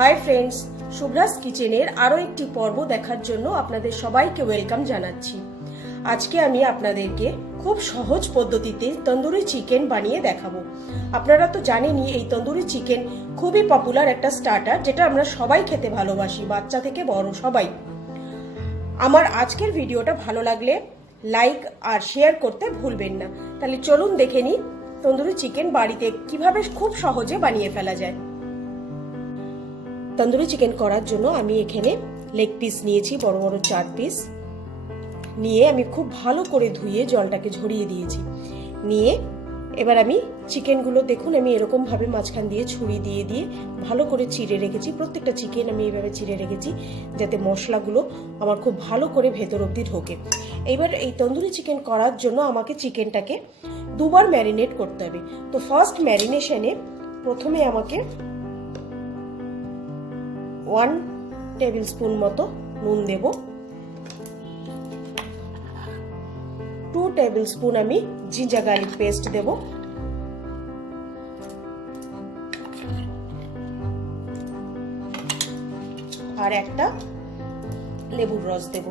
Hi friends, শুভ্রাস কিচেনের আরও একটি পর্ব দেখার জন্য আপনাদের সবাইকে ওয়েলকাম জানাচ্ছি। আজকে আমি আপনাদেরকে খুব সহজ পদ্ধতিতে তন্দুরি চিকেন বানিয়ে দেখাবো। আপনারা তো জানেনই এই তন্দুরি চিকেন খুবই পপুলার একটা স্টার্টার, যেটা আমরা সবাই খেতে ভালোবাসি, বাচ্চা থেকে বড় সবাই। আমার আজকের ভিডিওটা ভালো লাগলে লাইক আর শেয়ার করতে ভুলবেন না। তাহলে চলুন দেখে নিই তন্দুরি চিকেন বাড়িতে কিভাবে খুব সহজে বানিয়ে ফেলা যায়। তন্দুরি চিকেন করার জন্য আমি এখানে লেগ পিস নিয়েছি, বড় বড় 4 পিস নিয়ে আমি খুব ভালো করে ধুয়ে জলটাকে ঝরিয়ে দিয়েছি। নিয়ে এবার আমি চিকেনগুলো দেখুন আমি এরকম ভাবে মাঝখান দিয়ে ছুরি দিয়ে দিয়ে ভালো করে চিড়ে রেখেছি। প্রত্যেকটা চিকেন আমি এইভাবে চিড়ে রেখেছি যাতে মশলাগুলো আমার খুব ভালো করে ভেতর অবধি ঢোকে। এবার এই তন্দুরি চিকেন করার জন্য আমাকে চিকেনটাকে দুবার ম্যারিনেট করতে হবে। তো ফার্স্ট ম্যারিনেশনে প্রথমে আমাকে 1 টেবিল স্পুন মতো নুন দেব, 2 টেবিল স্পুন আমি জিঞ্জার গার্লিক পেস্ট দেব, আর একটা লেবুর রস দেব।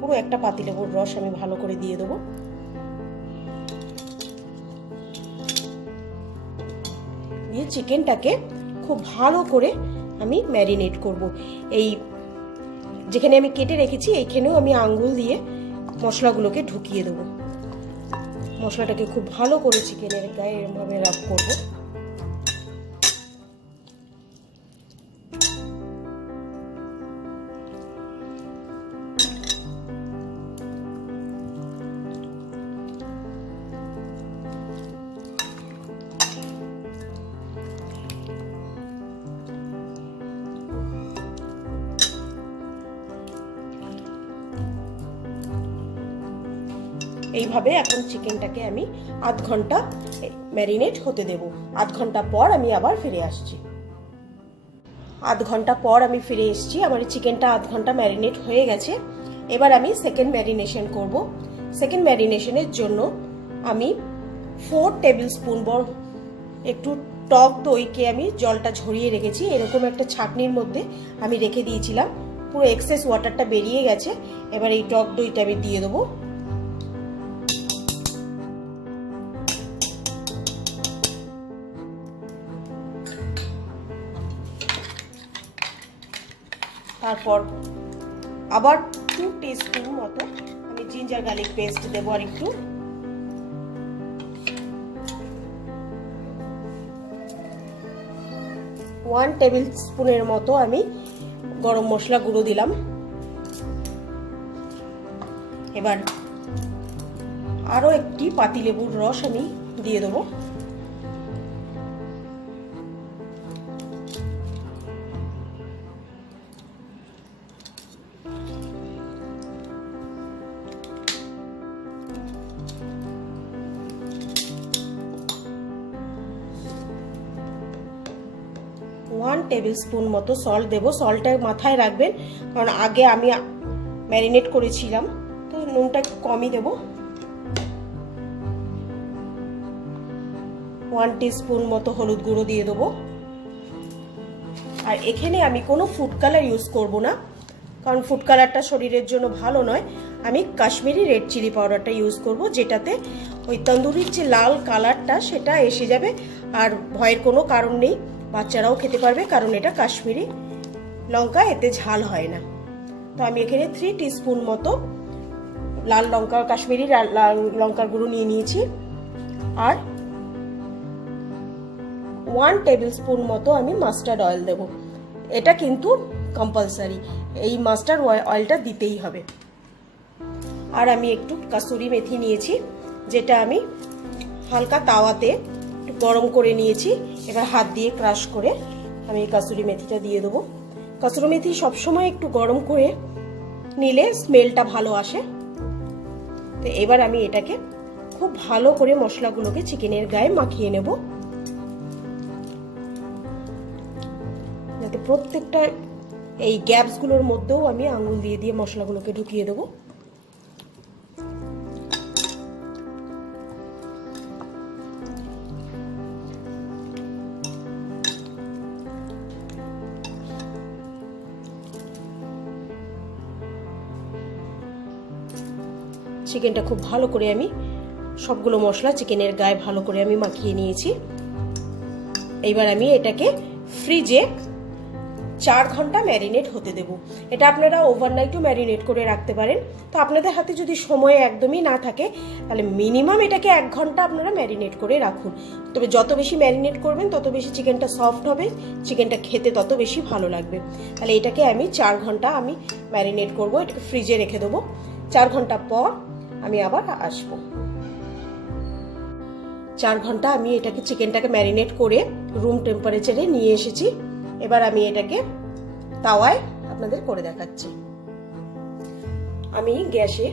পুরো একটা পাতিলেবুর রস আমি ভালো করে দিয়ে দেবো। দিয়ে চিকেনটাকে খুব ভালো করে আমি ম্যারিনেট করব। এই যেখানে আমি কেটে রেখেছি এইখানেও আমি আঙ্গুল দিয়ে মশলাগুলোকে ঢুকিয়ে দেবো। মশলাটাকে খুব ভালো করে চিকেনের গায়ে এরকমভাবে রাব করব। এইভাবে এখন চিকেনটাকে আমি আধ ঘন্টা ম্যারিনেট হতে দেব। আধ ঘন্টা পর আমি আবার ফিরে আসছি। আধ ঘন্টা পর আমি ফিরে এসেছি। আমার চিকেনটা আধ ঘন্টা ম্যারিনেট হয়ে গেছে। এবার আমি সেকেন্ড ম্যারিনেশন করব। সেকেন্ড ম্যারিনেশনের জন্য আমি 4 টেবিল স্পুন একটু টক দইকে আমি জলটা ঝরিয়ে রেখেছি। এরকম একটা ছাঁকনির মধ্যে আমি রেখে দিয়েছিলাম, পুরো এক্সেস ওয়াটারটা বেরিয়ে গেছে। এবার এই টক দইটা আমি দিয়ে দেবো। তারপর আবার 2 টিস্পুন মতো আমি জিঞ্জার গার্লিক পেস্ট দেবো, আর একটু 1 টেবিল স্পুনের মতো আমি গরম মশলা গুঁড়ো দিলাম। এবার আরো একটি পাতিলেবুর রস আমি দিয়ে দেবো। ওয়ান টেবিল স্পুন মতো সল্ট দেবো। সল্টটা মাথায় রাখবেন, কারণ আগে আমি ম্যারিনেট করেছিলাম, তো নুনটা একটু কমই দেবো। 1 টিস্পুন মতো হলুদ গুঁড়ো দিয়ে দেবো। আর এখানে আমি কোনো ফুড কালার ইউজ করব না, কারণ ফুড কালারটা শরীরের জন্য ভালো নয়। আমি কাশ্মীরি রেড চিলি পাউডারটা ইউজ করব, যেটাতে ওই তন্দুরির যে লাল কালারটা সেটা এসে যাবে। আর ভয়ের কোনো কারণ নেই, বাচ্চারাও খেতে পারবে, কারণ এটা কাশ্মীরি লঙ্কা, এতে ঝাল হয় না। তো আমি এখানে 3 টিস্পুন মতো লাল লঙ্কা, কাশ্মীরি লাল লঙ্কার গুঁড়ো নিয়ে নিয়েছি। আর 1 টেবিল স্পুন মতো আমি মাস্টার্ড অয়েল দেব। এটা কিন্তু কম্পালসারি, এই মাস্টার্ড অয়েলটা দিতেই হবে। আর আমি একটু কাসুরি মেথি নিয়েছি, যেটা আমি হালকা তাওয়াতে একটু গরম করে নিয়েছি। এবার হাত দিয়ে ক্রাশ করে আমি কাসুরি মেথিটা দিয়ে দেবো। কাসুরি মেথি সবসময় একটু গরম করে নিলে স্মেলটা ভালো আসে। তো এবার আমি এটাকে খুব ভালো করে মশলাগুলোকে চিকেনের গায়ে মাখিয়ে নেব, যাতে প্রত্যেকটা এই গ্যাপসগুলোর মধ্যেও আমি আঙুল দিয়ে দিয়ে মশলাগুলোকে ঢুকিয়ে দেবো। চিকেনটা খুব ভালো করে আমি সবগুলো মশলা চিকেনের গায়ে ভালো করে আমি মাখিয়ে নিয়েছি। এইবার আমি এটাকে ফ্রিজে 4 ঘন্টা ম্যারিনেট হতে দেব। এটা আপনারা ওভারনাইটও ম্যারিনেট করে রাখতে পারেন। তো আপনাদের হাতে যদি সময় একদমই না থাকে তাহলে মিনিমাম এটাকে 1 ঘন্টা আপনারা ম্যারিনেট করে রাখুন। তবে যত বেশি ম্যারিনেট করবেন তত বেশি চিকেনটা সফট হবে, চিকেনটা খেতে তত বেশি ভালো লাগবে। তাহলে এটাকে আমি 4 ঘন্টা আমি ম্যারিনেট করব, এটাকে ফ্রিজে রেখে দেবো। 4 ঘন্টা পর আমি আবার আসবো। 4 ঘন্টা আমি এটাকে চিকেনটাকে ম্যারিনেট করে রুম টেম্পারেচারে নিয়ে এসেছি। এবার আমি এটাকে তাওয়ায় আপনাদের করে দেখাচ্ছি। আমি গ্যাসে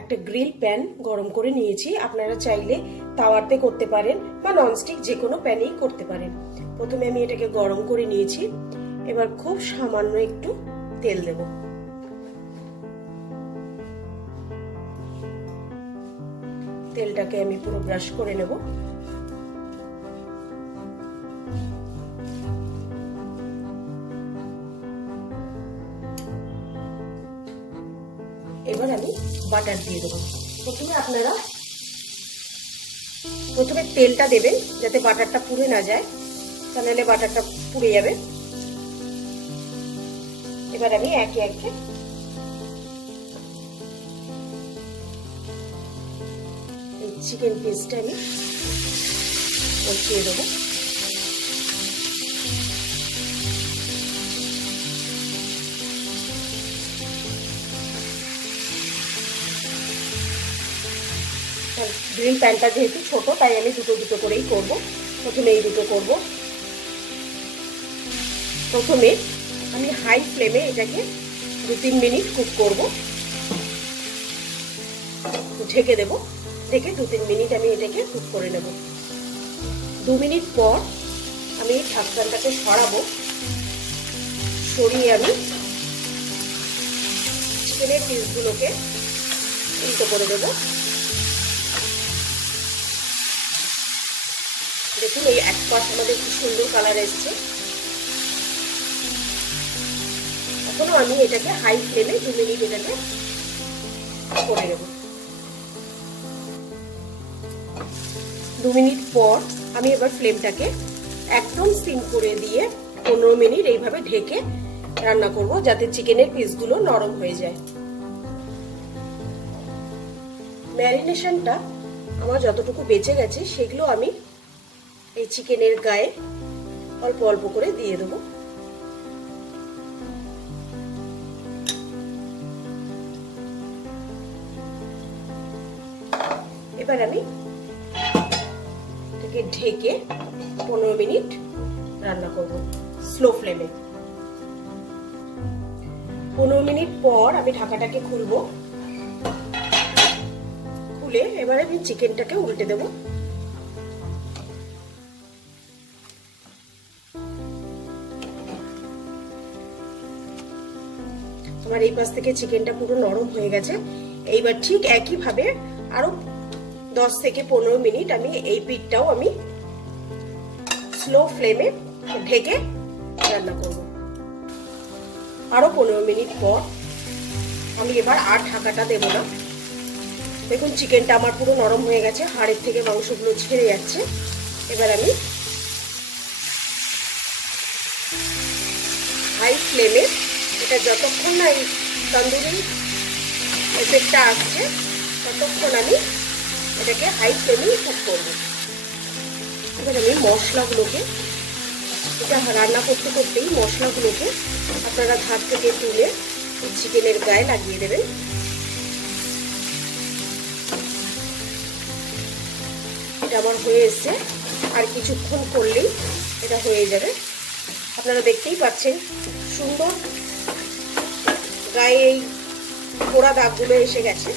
একটা গ্রিল প্যান গরম করে নিয়েছি। আপনারা চাইলে তাওয়াতে করতে পারেন বা ননস্টিক যে কোনো প্যানেই করতে পারেন। প্রথমে আমি এটাকে গরম করে নিয়েছি। এবার খুব সামান্য একটু তেল দেব। তেলটাকে আমি পুরো ব্রাশ করে নেব। এবার আমি বাটার দিয়ে দেবো। প্রথমে তেলটা দেবেন যাতে বাটারটা পুড়ে না যায়, তা নাহলে বাটারটা পুড়ে যাবে। এবার আমি একে একে এই চিকেন পিসটা আমি বসিয়ে দেবো। গ্রিল প্যানটা যেহেতু ছোট তাই আমি দুটো করেই করব। প্রথমে এই দুটো করব। প্রথমে আমি হাই ফ্লেমে এটাকে 2-3 মিনিট কুক করব। ঢেকে দেব। ঢেকে 2-3 মিনিট আমি এটাকে কুক করে নেব। 2 মিনিট পর আমি ঢাকনাটাকে সরাবো। সরিয়ে আমি চিকেনের পিসগুলোকে উল্টো করে দেবো। দেখুন এই এক পাশ আমাদের খুব সুন্দর কালার এসছে। এখনো আমি এটাকে হাই ফ্লেমে 2 মিনিট এটাকে করে দেব। 2 মিনিট পর আমি এবার ফ্লেমটাকে একদম সিম করে দিয়ে 15 মিনিট এইভাবে ঢেকে রান্না করব, যাতে চিকেনের পিসগুলো নরম হয়ে যায়। ম্যারিনেশনটা আমার যতটুকু বেঁচে গেছে সেগুলো আমি এই চিকেনের গায়ে অল্প অল্প করে দিয়ে দেবো। এবার আমি এটাকে ঢেকে 15 মিনিট রান্না করব স্লো ফ্লেমে। 15 মিনিট পর আমি ঢাকাটাকে খুলবো। খুলে এবারে আমি চিকেনটাকে উল্টে দেবো। আমার এই পাশ থেকে চিকেনটা পুরো নরম হয়ে গেছে। এইবার ঠিক একইভাবে আরো 10 থেকে 15 মিনিট আমি এই পিঠটাও আমি স্লো ফ্লেমে ঢেকে রান্না করব। আরো 15 মিনিট পর আমি এবার আর ঢাকাটা দেব না। দেখুন চিকেনটা আমার পুরো নরম হয়ে গেছে, হাড়ের থেকে মাংসগুলো ছেড়ে যাচ্ছে। এবার আমি হাই ফ্লেমে এটা যতক্ষণ না এই তন্দুরি এফেক্টটা আসছে ততক্ষণ আমি এটাকে হাই ফ্লেমে কুক করব। এবার আমি মশলাগুলোকে, এটা রান্না করতে করতেই মশলাগুলোকে আপনারা ধার থেকে তুলে চিকেনের গায়ে লাগিয়ে দেবেন। এটা আমার হয়ে এসছে, আর কিছুক্ষণ করলেই এটা হয়ে যাবে। আপনারা দেখতেই পাচ্ছেন সুন্দর গায়ে এই পোড়া দাগগুলো এসে গেছে।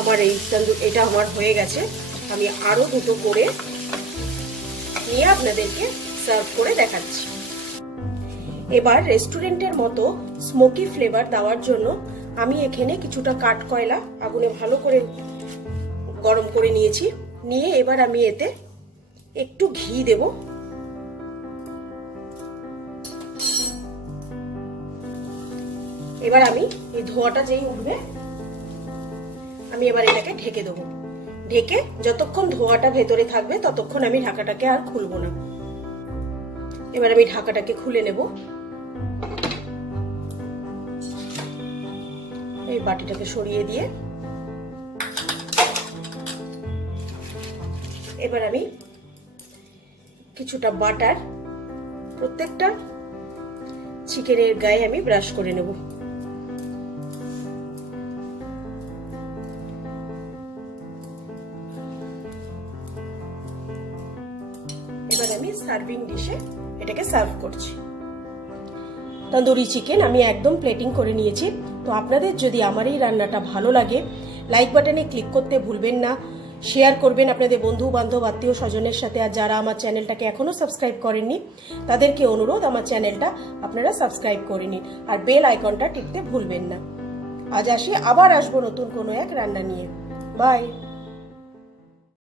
আমার এটা আমার হয়ে গেছে। আমি আরো দুটো করে নিয়ে আপনাদেরকে সার্ভ করে দেখাচ্ছি। এবার রেস্টুরেন্টের মতো স্মোকি ফ্লেভার দেওয়ার জন্য আমি এখানে কিছুটা কাঠকয়লা আগুনে ভালো করে গরম করে নিয়েছি। নিয়ে এবার আমি এতে একটু ঘি দেব। এবার আমি এই ধোঁয়াটা যেই উঠবে আমি এবার এটাকে ঢেকে দেবো। ঢেকে যতক্ষণ ধোঁয়াটা ভেতরে থাকবে ততক্ষণ আমি ঢাকাটাকে আর খুলবো না। এবার আমি ঢাকাটাকে খুলে নেব। এই বাটিটাকে সরিয়ে দিয়ে এবার আমি কিছুটা বাটার প্রত্যেকটা চিকেনের গায়ে আমি ব্রাশ করে নেব। এবার আমি সার্ভিং ডিশে এটাকে সার্ভ করছি। তন্দুরি চিকেন আমি একদম প্লেটিং করে নিয়েছি। তো আপনাদের যদি আমার এই রান্নাটা ভালো লাগে লাইক বাটনে ক্লিক করতে ভুলবেন না, শেয়ার করবেন আপনাদের বন্ধু বান্ধব আত্মীয় স্বজনের সাথে। আর যারা আমার চ্যানেলটাকে এখনো সাবস্ক্রাইব করেননি তাদেরকে অনুরোধ আমার চ্যানেলটা আপনারা সাবস্ক্রাইব করে নিন আর বেল আইকনটা টিপতে ভুলবেন না। আজ আসি, আবার আসবো নতুন কোনো এক রান্না নিয়ে। বাই।